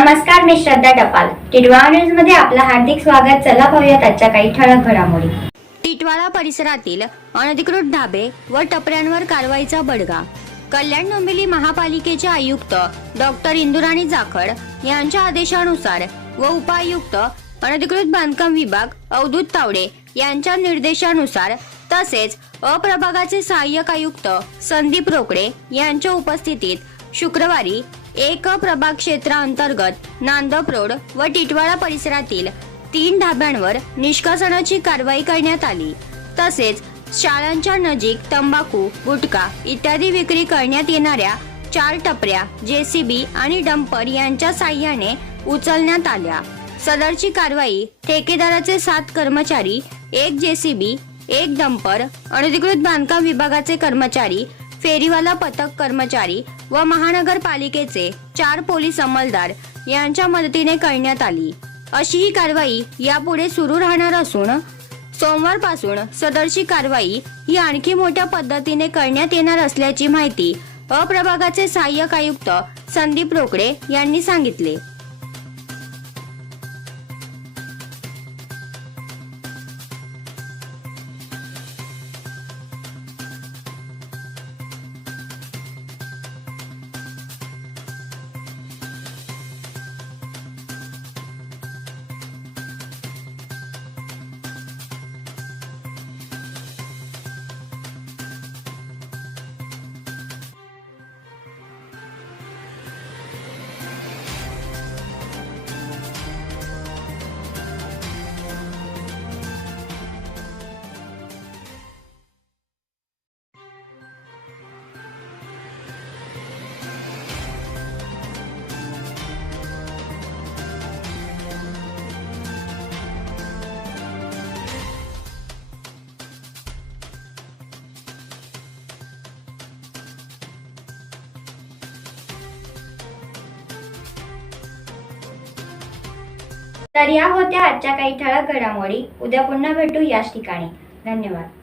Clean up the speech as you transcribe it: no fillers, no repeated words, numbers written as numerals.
नमस्कार, मी श्रद्धा टपाल. टिटवाळा न्यूज मध्ये आपलं हार्दिक स्वागत. चला पाहूयात आजच्या काही ठळक घडामोडी. टिटवाळा परिसरातील अनधिकृत ढाबे व टपऱ्यांवर कारवाईचा बडगा. कल्याण डोंबिवली महापालिकेचे आयुक्त डॉक्टर इंदुराणी जाखड यांच्या आदेशानुसार व उपायुक्त अनधिकृत बांधकाम विभाग अवधूत तावडे यांच्या निर्देशानुसार तसेच अप्रभागाचे सहाय्यक आयुक्त संदीप रोकडे यांच्या उपस्थितीत शुक्रवारी एक प्रभाग क्षेत्रांतर्गत नांदप्रौढ व टिटवाळा परिसरातील 3 ढाब्यांवर निष्कासनाची कारवाई करण्यात आली. तसेच शाळांच्या नजीक तंबाखू, गुटखा इत्यादी विक्री करण्यात येणाऱ्या 4 टपऱ्या जेसीबी आणि डंपर यांच्या साह्याने उचलण्यात आल्या. सदरची कारवाई ठेकेदाराचे 7 कर्मचारी, 1 जेसीबी, 1 डंपर, अनधिकृत बांधकाम विभागाचे कर्मचारी, फेरीवाला पथक कर्मचारी व महानगरपालिकेचे 4 पोलीस अंमलदार यांच्या मदतीने करण्यात आली. अशी ही कारवाई यापुढे सुरू राहणार असून सोमवारपासून सदरची कारवाई ही आणखी मोठ्या पद्धतीने करण्यात येणार असल्याची माहिती अप्रभागाचे सहाय्यक आयुक्त संदीप रोकडे यांनी सांगितले. तर या होत्या आजच्या काही ठळक घडामोडी. उद्या पुन्हा भेटू याच ठिकाणी. धन्यवाद.